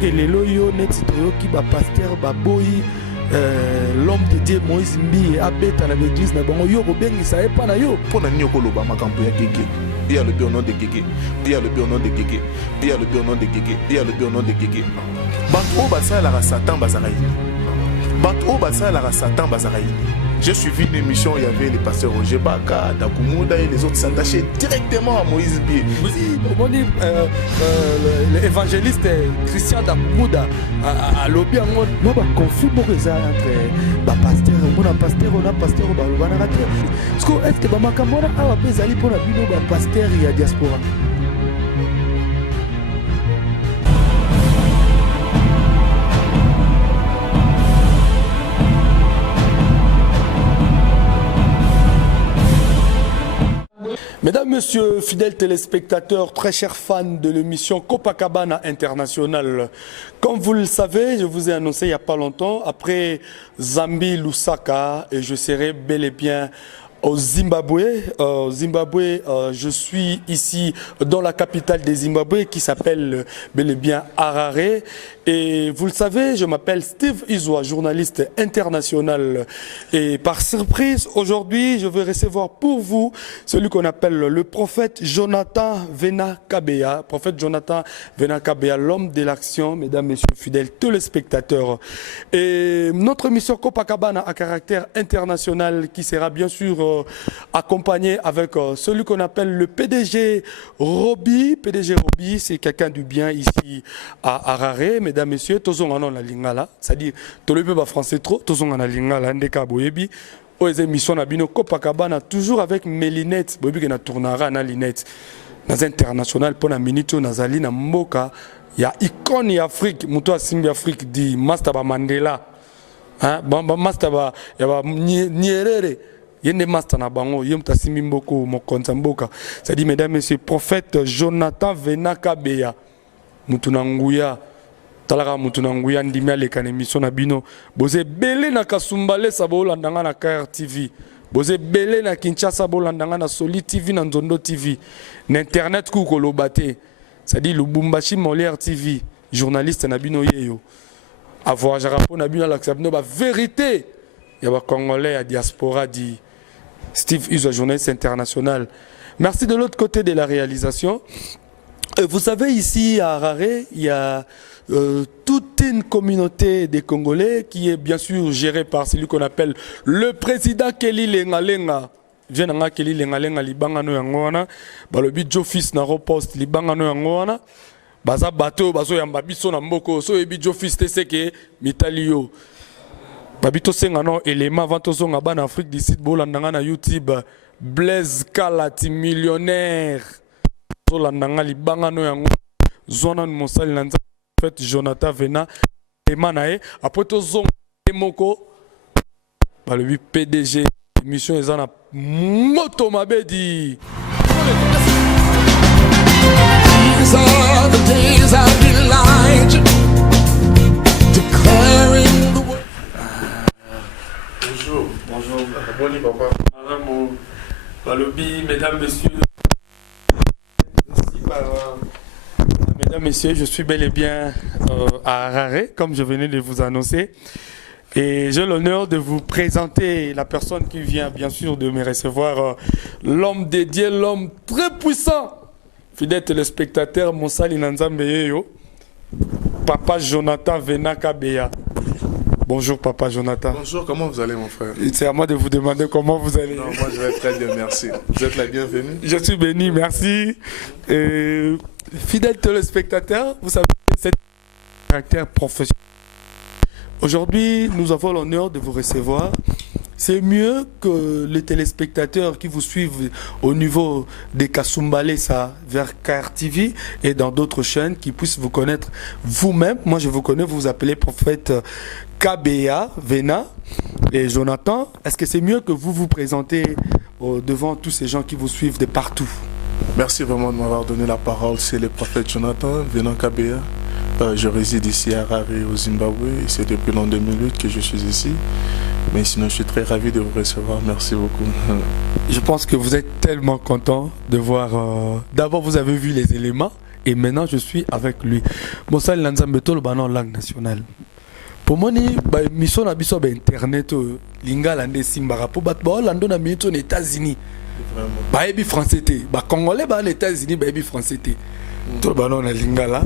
que lelo yo neti toyoki ba pasteur ba boyi l'homme de Dieu Moïse Mbi abeta na l'église na bango yo kobengisa epa na yo pona nini okoloba makambo ya Gege. Pia le au nom de Gege. Pia le au nom de Gege. Pia le au nom de Gege. Pia le au nom de Gege. Bato basalaka Satan bazaraï. Bato basalaka Satan bazaraï. J'ai suivi une émission, il y avait les pasteurs Roger Baka, Dakumuda et les autres s'attachaient directement à Moïse Bié. L'évangéliste Christian Dakumuda a lobby en mode non ba conflit pour ça entre pasteur, on a pasteur est-ce que ba makamona a bezali pour la bino ba pasteur ya diaspora. Mesdames, Messieurs, fidèles téléspectateurs, très chers fans de l'émission Copacabana International, comme vous le savez, je vous ai annoncé il n'y a pas longtemps, après Zambie, Lusaka, et je serai bel et bien au Zimbabwe. Je suis ici dans la capitale des Zimbabwe qui s'appelle bel et bien Harare. Et vous le savez, je m'appelle Steve Izwa, journaliste international. Et par surprise, aujourd'hui, je vais recevoir pour vous celui qu'on appelle le prophète Jonathan Vena Kabeya. Prophète Jonathan Vena Kabeya, l'homme de l'action, mesdames, messieurs, fidèles téléspectateurs. Et notre mission Copacabana à caractère international qui sera bien sûr accompagné avec celui qu'on appelle le PDG Roby. PDG Roby, c'est quelqu'un du bien ici à Harare. Mesdames, messieurs, tous on a la lingala, c'est-à-dire tout le peuple français trop, tous on a la lingala, ndeka boyebi. Aux émissions na bino Copacabana toujours avec mes lunettes, boyebi que na tournera na lunettes. Dans international pour la minute nazali na mboka, il y a icône Afrique, muto asimbi Afrique di Master Mandela. Hein, Master ba ya ba Nyerere. Yende master na bango yemta simbi mboko mokonza mboka. C'est-à-dire mesdames et messieurs, prophète Jonathan Vena Kabeya. Mutu na nguya talaka mutu na nguya ndimi aleka na émission na bino. Boze belé na Kasumbale sabo landanga na KR TV. Boze belé na Kinshasa bo landanga na Soli TV na Nzondo TV. Na internet ku kolobate. C'est-à-dire Lubumbashi Molière TV, journaliste na bino yeyo. Avoir jarapo na bino l'accepte no ba vérité. Il y a des Congolais à diaspora dit Steve Izwa, journaliste international. Merci de l'autre côté de la réalisation. Vous savez, ici à Harare, il y a toute une communauté des Congolais qui est bien sûr gérée par celui qu'on appelle le président Kelly Lengalenga. Vienanga Kelly Lengalenga libangano yangwana, balobi Jofis na repost libangano yangwana. Baza bateau bazo yamba biso na mboko so ebi Jofis teseke mitalio. Babito sengano élément avant to zonga ban Afrique du Sud bolandanga na YouTube Blaise Kalati millionnaire zolandanga libangano yango zona mosali na fait Jonathan Vena emanae après to zonga moko ba le PDG émission ezana moto mabedi. These are the days I've been lying declaring the word. Bonjour. Bonjour papa. Madame mesdames, messieurs. Mesdames, messieurs, je suis bel et bien à Harare, comme je venais de vous annoncer. Et j'ai l'honneur de vous présenter la personne qui vient bien sûr de me recevoir, l'homme dédié, l'homme très puissant. Fidèle téléspectateur, Monsali Nanzambeyo, Papa Jonathan Vena Kabeya. Bonjour Papa Jonathan. Bonjour, comment vous allez mon frère? C'est à moi de vous demander comment vous allez. Non, moi je vais très bien, merci. Vous êtes la bienvenue. Je suis béni, merci. Fidèle téléspectateur, vous savez, c'est un caractère professionnel. Aujourd'hui, nous avons l'honneur de vous recevoir. C'est mieux que les téléspectateurs qui vous suivent au niveau des Kasumbale, ça, vers KR TV et dans d'autres chaînes qui puissent vous connaître vous-même. Moi, je vous connais, vous vous appelez prophète Kabeya, Vena et Jonathan. Est-ce que c'est mieux que vous vous présentez devant tous ces gens qui vous suivent de partout? Merci vraiment de m'avoir donné la parole. C'est le prophète Jonathan Vena Kabeya. Je réside ici à Harare au Zimbabwe. C'est depuis l'an 2008 que je suis ici. Mais sinon, je suis très ravi de vous recevoir. Merci beaucoup. Je pense que vous êtes tellement content de voir... D'abord, vous avez vu les éléments et maintenant je suis avec lui. Mosali Lanzambe tolo banon langue nationale. Pour moi, mission na biso internet lingala nde simbara po bat ba Hollande na minute aux États-Unis. Ba ebi français té, ba congolais ba aux États-Unis ba ebi français té. Tolo banon na lingala.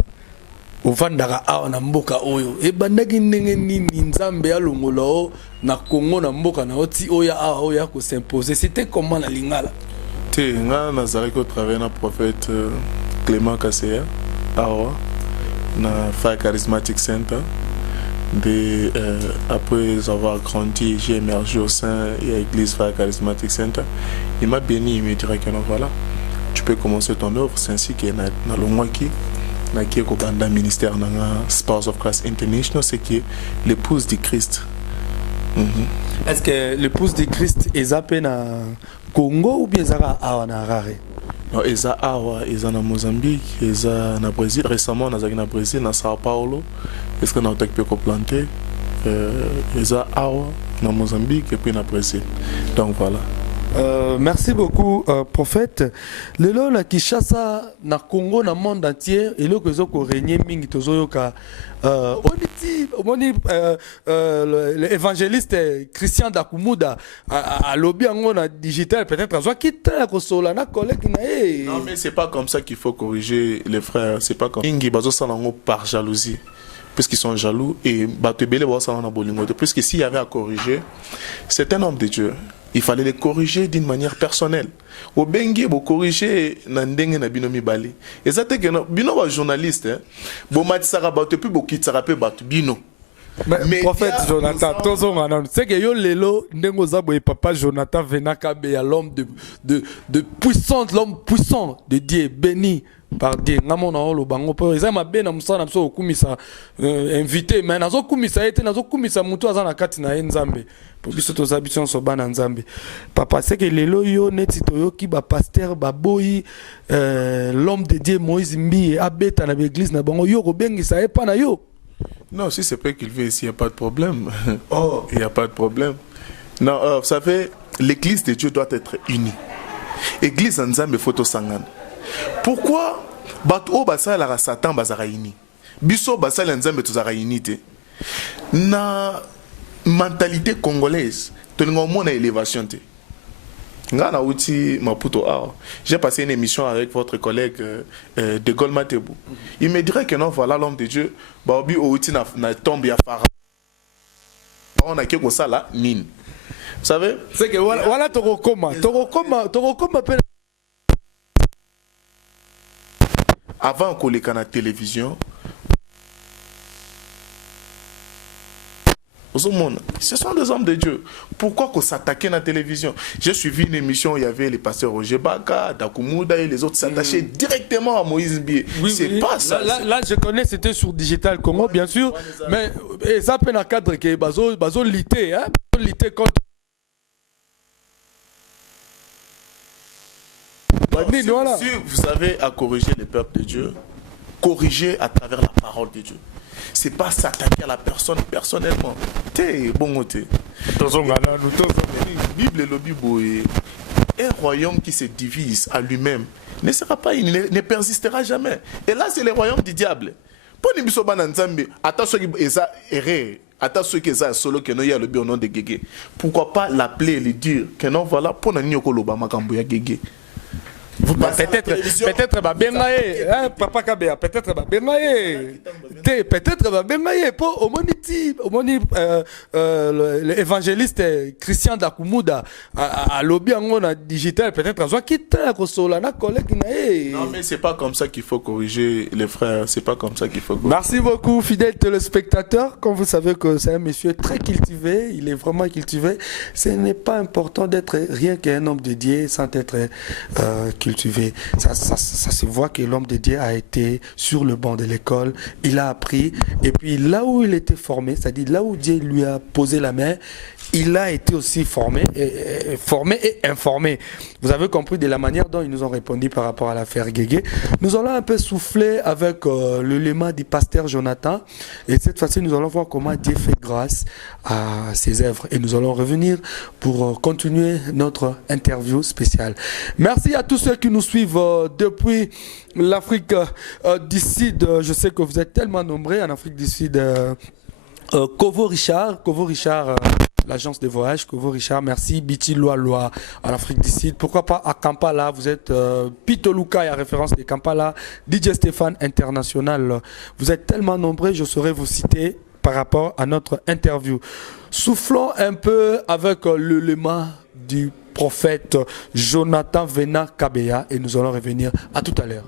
Ovandaka awa na mboka oyo e bandaki ndenge nini nzambe ya longolo na Congo na mboka na oti oya awa oya ko s'imposer. C'était comment na lingala? Te nga nazali ko travailler na prophète Clément Kasseya awa na Fire Charismatic Center. Après avoir grandi, j'ai émergé au sein de l'église Fire Charismatic Center. Il m'a béni, il me dirait que non, voilà, tu peux commencer ton œuvre. C'est ainsi que dans le mois qui est au ministère de Spouse of Christ International, c'est qui est l'épouse du Christ. Est-ce que l'épouse du Christ est zappé na Congo ou bien zara awa na Harare? Non, ils awa, ils en Mozambique, ils en Brésil. Récemment, on a au Brésil, dans Sao Paulo. Est-ce qu'on a été planté? Ils awa, dans Mozambique et puis dans Brésil. Donc voilà. Merci beaucoup, prophète. Le long na Kinshasa, na Congo, na monde entier, et le que zoko régné mingi tozoyoka. L'évangéliste Christian Dakumuda a lobby en digital peut-être soit quitte la consola na collègue na. Non mais c'est pas comme ça qu'il faut corriger les frères. C'est pas comme. Mingi bazo salango par jalousie. Puisqu'ils sont jaloux et batebele bazo salana bolingo. Puisque s'il y avait à corriger, c'est un homme de Dieu. Il fallait les corriger d'une manière personnelle. Au bengi, bo corriger nandenge na bino mibali. Et ça te que bino ba journaliste, bo matisara bato puis bo kitsara pe bato bino. Mais prophète Jonathan, c'est que yo lelo ndengo zabo et papa Jonathan Venakabe à l'homme de puissant, l'homme puissant de Dieu béni par Dieu. Ngamona olo bango po eza mabe na musana mso kumisa invité mais nazo kumisa ete nazo kumisa mutu azana kati na Nzambe. Pour biso to zabition so bana Nzambe. Papa c'est que lelo yo neti toyo ki ba pasteur ba boyi l'homme de Dieu Moïse Mbi abeta na l'église na bango yo ko bengisa e pa na yo. Non, si c'est pas qu'il veut ici, il n'y a pas de problème. Oh. Il n'y a pas de problème. Non, vous savez, l'église de Dieu doit être unie. Église en Nzambe photo sangan. Pourquoi bato basa la Satan bazara uni? Biso basa la Nzambe tozara unité. Na mentalité congolaise, tenons mon élévation te. Ngana uti Maputo Ao. J'ai passé une émission avec votre collègue de Gaulle Matebou. Il me dirait que non, voilà l'homme de Dieu. Baobi outi na tombe ya pharaon. On a quelque chose là, mine. Vous savez? C'est que voilà Torokoma appelle. Avant qu'on les canne à la télévision, ce sont des hommes de Dieu. Pourquoi qu'on s'attaquait à la télévision? J'ai suivi une émission, il y avait les pasteurs Roger Baka, Dakumuda et les autres s'attachaient directement à Moïse Mbi. Oui, c'est pas ça. Là, je connais, c'était sur Digital Congo, bien sûr. Mais ça peut un cadre qui est bazo lité, hein? Lité contre. Si vous avez à corriger le peuple de Dieu, corrigez à travers la parole de Dieu. C'est pas s'attaquer à la personne personnellement. T'es bon côté. Bible le Bible. Un royaume qui se divise à lui-même ne sera pas, ne persistera jamais. Et là, c'est le royaume du diable. Pour ne pas ban Nzambe, attends ceux qui sont errés, attends ceux qui sont solo que non y a le nom de Gégé. Pourquoi pas l'appeler et lui dire que non voilà pour n'ani okoloba makambo ya Gégé. Peut-être va bengaye, hein, papa Kabea, peut-être va bengaye, peut-être va bengaye. Pour au moni l'évangéliste Christian Dakumuda à lobby en digital, peut-être soit quitte la consola na collègue nae. Non mais c'est pas comme ça qu'il faut corriger les frères, c'est pas comme ça qu'il faut corriger. Merci beaucoup fidèles téléspectateurs. Comme vous savez que c'est un monsieur très cultivé, il est vraiment cultivé. Ce n'est pas important d'être rien qu'un homme de Dieu sans être cultivé. Ça se voit que l'homme de Dieu a été sur le banc de l'école, il a appris, et puis là où il était formé, c'est-à-dire là où Dieu lui a posé la main, il a été aussi formé et informé. Vous avez compris de la manière dont ils nous ont répondu par rapport à l'affaire Guégué. Nous allons un peu souffler avec le léma du pasteur Jonathan. Et cette fois-ci, nous allons voir comment Dieu fait grâce à ses œuvres. Et nous allons revenir pour continuer notre interview spéciale. Merci à tous ceux ceux qui nous suivent depuis l'Afrique du Sud, je sais que vous êtes tellement nombreux en Afrique du Sud. Kovo Richard, l'agence de voyage, Kovo Richard, merci. Biti Loa en Afrique du Sud. Pourquoi pas à Kampala, vous êtes Pito Luka, il y a référence de Kampala, DJ Stéphane International. Vous êtes tellement nombreux, je saurais vous citer par rapport à notre interview. Soufflons un peu avec le lema du prophète Jonathan Vena Kabeya et nous allons revenir à tout à l'heure.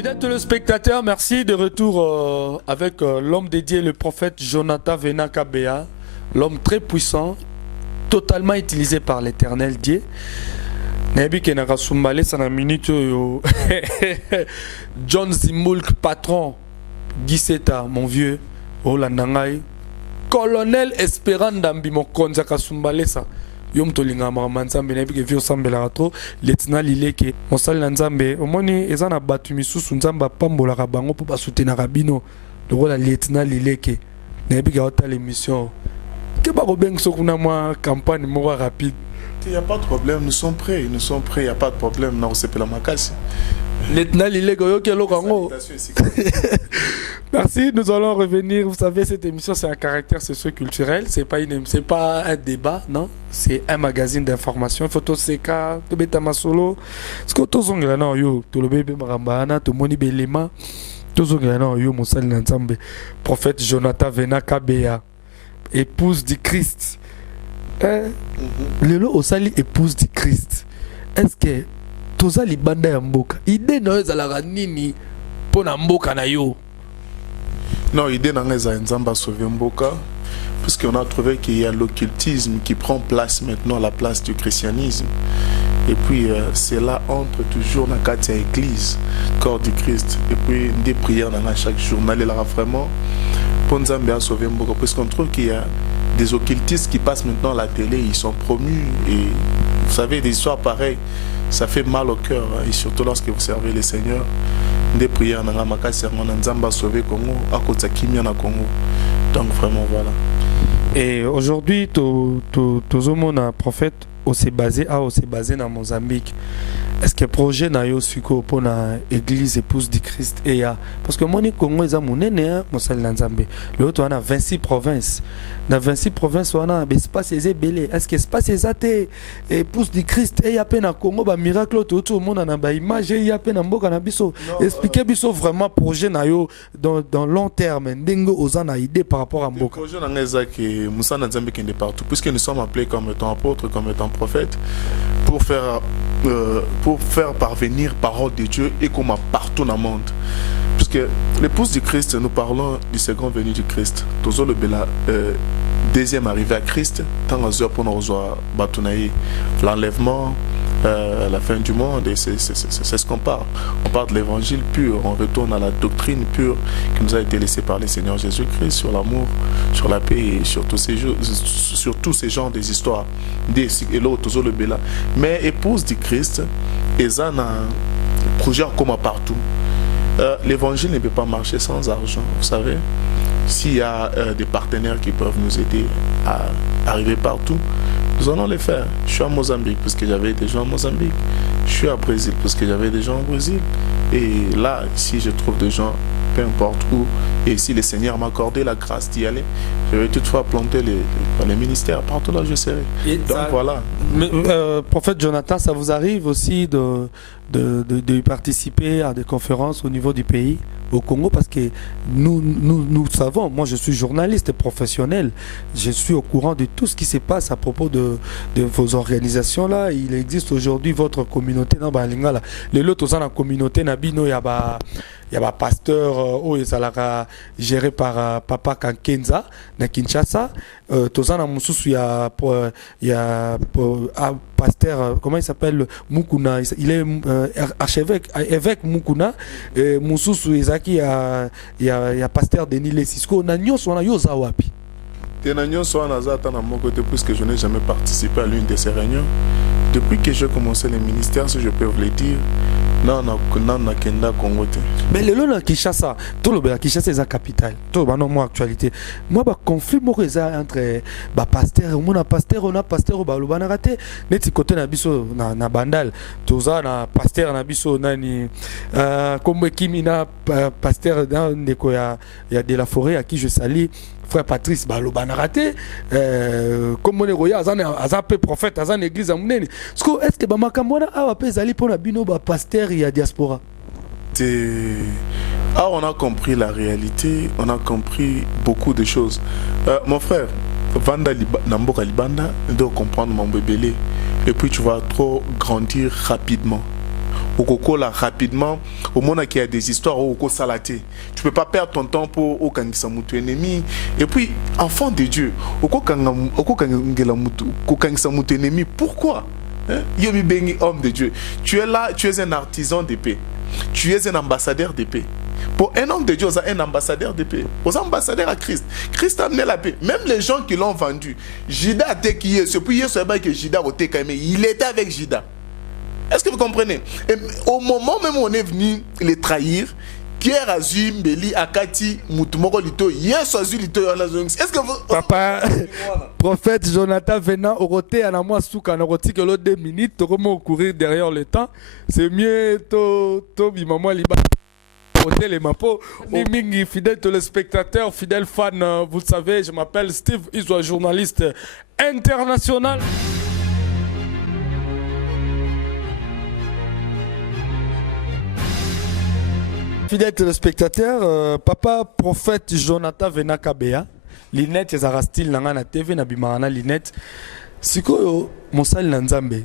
Fidèles téléspectateurs, merci de retour avec l'homme dédié, le prophète Jonathan Venaka Bea, l'homme très puissant, totalement utilisé par l'Éternel Dieu. Nabi Kenaka Sumbale, ça na minute John Zimulk, patron, Giseta, mon vieux, Olandangai, colonel Espérant Dambi, mon konzaka Sumbale, ça. Yom tolinga mamanzambe na bike vio sambela to lieutenant lileke mosali na nzambe omoni ezana batu misusu nzamba pambola ka bango po basutena kabino lokola lieutenant lileke na bike ota l'émission ke ba robeng sokuna moi campagne moko rapide. Il n'y a pas de problème, nous sommes prêts, il n'y a pas de problème, non c'est la makasi. Lieutenant lileke yoke lokango. Merci, nous allons revenir. Vous savez, cette émission, c'est un caractère socio-culturel. C'est pas un débat, non. C'est un magazine d'information. Photo CK, to betama solo. Ce que tout zonga na yo, to le bébé marambana, to moni belema, to zonga na yo, monsali na nzambe. Prophète Jonathan Venaka Bea, épouse du Christ. Lelo osali épouse du Christ. Est-ce que toza libanda ya mboka? Idée na yo ezalaka nini pona mboka na yo? Non, l'idée dans les Nzamba sauver Mboka, puisqu'on a trouvé qu'il y a l'occultisme qui prend place maintenant à la place du christianisme. Et puis, c'est là entre toujours dans la église, corps du Christ. Et puis, des prières dans chaque journal. Et là, vraiment, pour Nzamba sauver Mboka, puisqu'on trouve qu'il y a des occultistes qui passent maintenant à la télé, ils sont promus. Et vous savez, des histoires pareilles, ça fait mal au cœur, hein, et surtout lorsque vous servez le Seigneur. Des prières dans la makasi na nzamba sauver Congo à côté kimia na Congo. Donc vraiment voilà. Et aujourd'hui tozomona prophète au s'est basé dans Mozambique. Est-ce que projet na yo suko pour na église épouse du Christ et ya parce que moni Congo eza munene mosali na nzambe. Le autre on a 26 provinces. Dans 26 provinces on a espace ezé belé. Est-ce que espace ezate épouse du Christ et ya pe na Congo ba miracle tout le monde na ba image et ya pe na mboka na biso. Expliquez biso vraiment projet na yo dans long terme ndenge ozana idée par rapport à mboka. Projet na ngeza que Moussa na nzambe kende partout puisque nous sommes appelés comme étant apôtres, comme étant prophètes pour faire parvenir parole de Dieu et comme partout dans le monde. Puisque l'épouse du Christ, nous parlons du second venu du Christ. Toujours le deuxième arrivé à Christ, tant à heure pour nous l'enlèvement, la fin du monde, et c'est ce qu'on parle. On parle de l'évangile pur, on retourne à la doctrine pure qui nous a été laissée par le Seigneur Jésus-Christ sur l'amour, sur la paix et sur tous ces genres des histoires. Et l'autre, toujours le béla. Mais épouse du Christ, ils ont un projet comme partout. L'évangile ne peut pas marcher sans argent, vous savez. S'il y a des partenaires qui peuvent nous aider à arriver partout, nous allons les faire. Je suis à Mozambique parce que j'avais des gens à Mozambique. Je suis à Brésil parce que j'avais des gens au Brésil. Et là, si je trouve des gens, peu importe où, et si le Seigneur m'a accordé la grâce d'y aller, je vais toutefois planter les ministères partout là où je serai. Donc voilà. Mais, prophète Jonathan, ça vous arrive aussi de participer à des conférences au niveau du pays, au Congo, parce que nous savons, moi je suis journaliste professionnel, je suis au courant de tout ce qui se passe à propos de vos organisations là. Il existe aujourd'hui votre communauté dans Balingala. Les autres dans la communauté Nabino, il y a un pasteur géré par Papa Kankenza na Kinshasa. Tozana Moussousou, il y a pasteur, comment il s'appelle, Mukuna, il est archevêque, évêque Mukuna. Moussousou Izaki, il y a pasteur Denis Lessisco. Nanyo sona yo zawapi. Tenanyo sona zata na mon côté puisque je n'ai jamais participé à l'une de ces réunions. Depuis que j'ai commencé le ministère, si je peux vous le dire, non, Kenda Congo. Mais le long Kinshasa, tout le Kinshasa est la capitale. Tout le monde actualité. Moi, le conflit entre pasteur, on a pasteur, on a raté. Neti côté na biso na bandal, toza na pasteur na biso nani, comme Kimi na pasteur dans ndeko ya de la forêt à qui je salue. Frère Patrice Balobana raté, comme on est royal, azan peu prophète, azan église amunene. Est-ce que bamakamona a appelé zali pour la bino pasteur et diaspora? On a compris la réalité, on a compris beaucoup de choses. Mon frère, Vanda Namboka Libanda, doit comprendre mon bébé. Et puis tu vas trop grandir rapidement. au coco là rapidement, au moment qu'il y a des histoires au coco salaté. Tu peux pas perdre ton temps pour au kangisa mutu ennemi. Et puis enfant de Dieu, au coco kangisa mutu ennemi. Pourquoi? Yomi bengi homme de Dieu. Tu es là, tu es un artisan de paix. Tu es un ambassadeur de paix. Pour un homme de Dieu, un ambassadeur de paix. Aux ambassadeurs à Christ. Christ a amené la paix. Même les gens qui l'ont vendu. Jida a été qui est. C'est puis que Jida a été quand même. Il était avec Jida. Est-ce que vous comprenez? Et au moment même où on est venu les trahir, Pierre Azim, Beli, Akati, Moutumoko Lito, Yes Azim Lito, est-ce que vous. Papa, prophète Jonathan venant au roté à la mois souka, on a roté que l'autre 2 minutes, tu comment courir derrière le temps. C'est mieux, Tobi, maman, liba. Les mapo, Mingi, fidèle téléspectateur, fidèle fan, vous le savez, je m'appelle Steve Izwa, journaliste international. Fidèle téléspectateur, papa prophète Jonathan Venakabea, Linette Ezarastil Nangana TV, Nabimana Linette, Siko Monsal Nanzambe.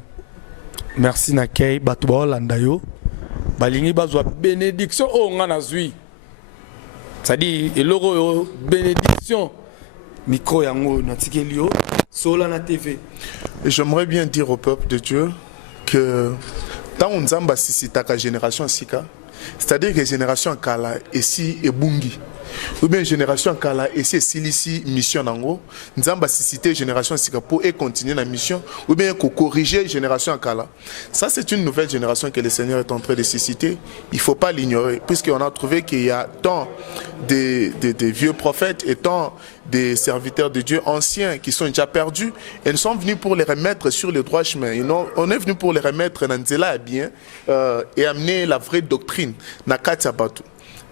Merci Nakei, Batouba Landayo, Balingi Bazwa bénédiction, oh Ngana Zui. C'est-à-dire, et l'euro bénédiction, micro yango Natikelio, Solana TV. J'aimerais bien dire au peuple de Dieu que tant on zamba sisi taka génération sika. C'est-à-dire que génération Kala ici et Bungi. Ou bien génération Kala ici et Silisi mission nango. Nzamba cité génération Sikapo et continuer la mission. Ou bien corriger génération Kala. Ça c'est une nouvelle génération que le Seigneur est en train de susciter. Il ne faut pas l'ignorer. Puisqu'on a trouvé qu'il y a tant des vieux prophètes et tant des serviteurs de Dieu anciens qui sont déjà perdus. Et nous sommes venus pour les remettre sur le droit chemin. Et non, on est venu pour les remettre dans Nzela bien et amener la vraie doctrine.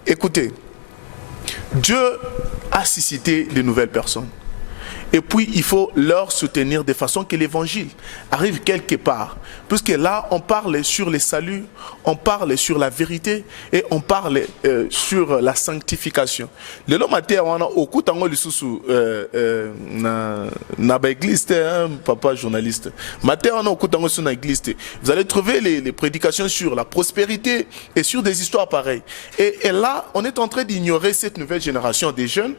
Écoutez, Dieu a suscité de nouvelles personnes. Et puis, il faut leur soutenir de façon que l'évangile arrive quelque part. Puisque là, on parle sur le salut, on parle sur la vérité et on parle sur la sanctification. Le long matin, on a au coup tango lisusu na ba église, papa journaliste. Matin, on a au coup tango sur na église. Vous allez trouver les prédications sur la prospérité et sur des histoires pareilles. Et là, on est en train d'ignorer cette nouvelle génération des jeunes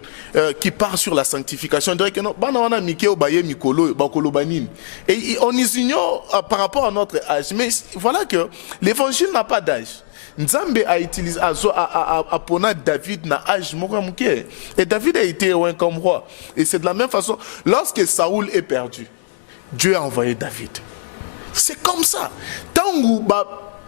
qui parlent sur la sanctification. On dirait que non. Et on y ignore par rapport à notre âge. Mais voilà que l'évangile n'a pas d'âge. Nzambe a utilisé a pona David na âge mokamuke. Et David a été comme roi. Et c'est de la même façon, lorsque Saoul est perdu, Dieu a envoyé David. C'est comme ça. Tangu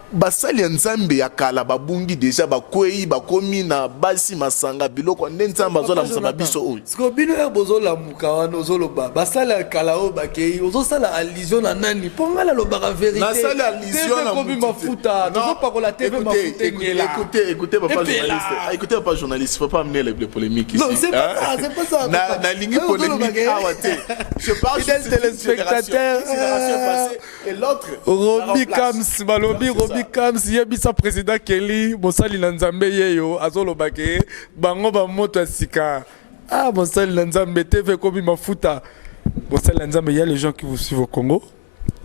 basali nzambe ya kala babungi déjà bakwei bakomi na basi masanga biloko nzamba zola musaba biso oyo siko bino ya bozola mukawano zoloba basali ya kala o bakei ozosala allusion na nani ponga la lobaka vérité na sala allusion na komi mafuta tozo pakola TV mafuta ngela écoutez papa journaliste écoutez papa journaliste faut pas amener les polémiques ici non c'est pas ça na lingi polémique awate je parle des téléspectateurs et l'autre Robi Kams Balobi Comme si yebisa président Kelly mosali na nzambe yeyo azolobake bango ba moto sika mosali na nzambe TV komi mafuta mosali na nzambe. Il y a les gens qui vous suivent au Congo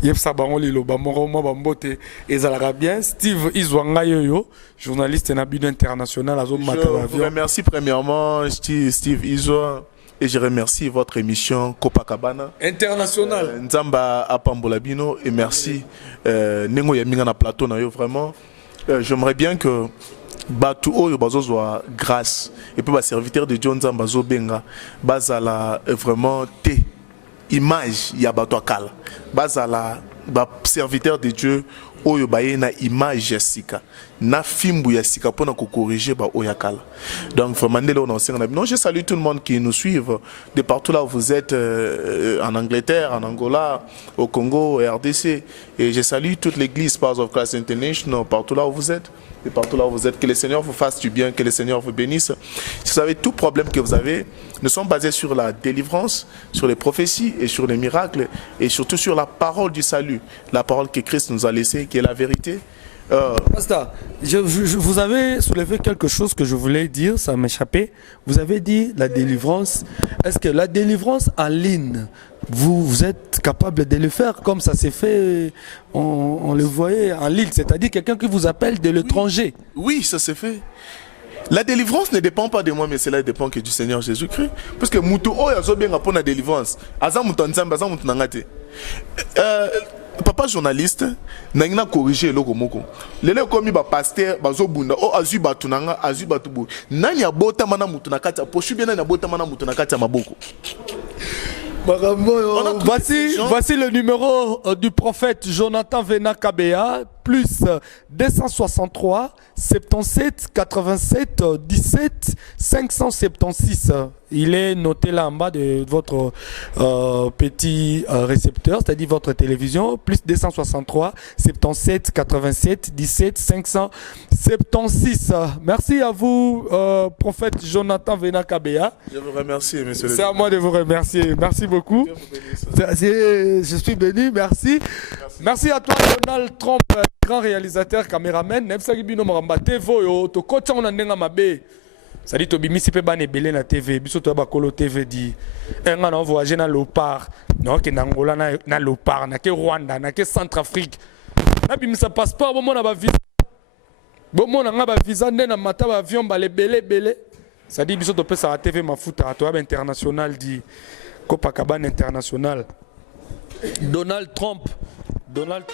yebisa bango liloba moko mo bambote ezalaka bien. Steve Izwanga yoyo journaliste na bino international azomata avion. Je vous remercie premièrement Steve Izwa. Et je remercie votre émission Copacabana International. Nzamba Apambolabino et merci Nengo Yaminga na plateau na yo vraiment. J'aimerais bien que Batu Oyo Bazo soit grâce et puis serviteur de John Nzamba Zo Benga bazala vraiment té image ya Batu Akala bazala serviteur de Dieu Oyo baye na image ya sika na fimbu ya sika pona ko corriger ba oyakala. Donc vraiment non, je salue tout le monde qui nous suivent de partout là où vous êtes en Angleterre, en Angola, au Congo, au RDC, et je salue toute l'église Powers of Christ International partout là où vous êtes. Et partout là où vous êtes, que le Seigneur vous fasse du bien, que le Seigneur vous bénisse. Vous savez, tout problème que vous avez ne sont basés sur la délivrance, sur les prophéties et sur les miracles, et surtout sur la parole du salut, la parole que Christ nous a laissée, qui est la vérité. Basta, vous avez soulevé quelque chose que je voulais dire, ça m'échappait. Vous avez dit la délivrance. Est-ce que la délivrance en ligne, vous êtes capable de le faire comme ça s'est fait, on le voyait en ligne, c'est-à-dire quelqu'un qui vous appelle de l'étranger? Oui, ça s'est fait. La délivrance ne dépend pas de moi, mais cela dépend que du Seigneur Jésus-Christ. Parce que Moutou, oh, il y a bien pour la délivrance. Papa journaliste, n'a corrigé le komoko. Lele komi ba pasteur, ba zobunda, oh azu batunanga, azu batubu. Nani abota mana mutuna kata, pochu bien na bota mana mutuna kata maboko. Voici le numéro du prophète Jonathan Vena Kabea, plus 263 77 87 17 576. Il est noté là en bas de votre petit récepteur, c'est-à-dire votre télévision, plus 263 77 87 17 576. Merci à vous, prophète Jonathan Vena Kabea. Je vous remercie, monsieur le. C'est à moi de vous remercier. Merci beaucoup. Je suis béni, merci. Merci à toi, Donald Trump, grand réalisateur, caméraman. Ça dit Tobi Misi pe bane belé na TV, biso to ba kolo TV di. Nga na voyager na Lopar, non ke na Angola na Lopar, na ke Rwanda, na ke Centrafrique. Na bi misa passeport bo mona ba visa. Bo mona nga ba visa nde na mata ba avion ba le belé. Ça dit biso to pesa la TV mafuta to ba international di Copacabana international. Donald Trump, grand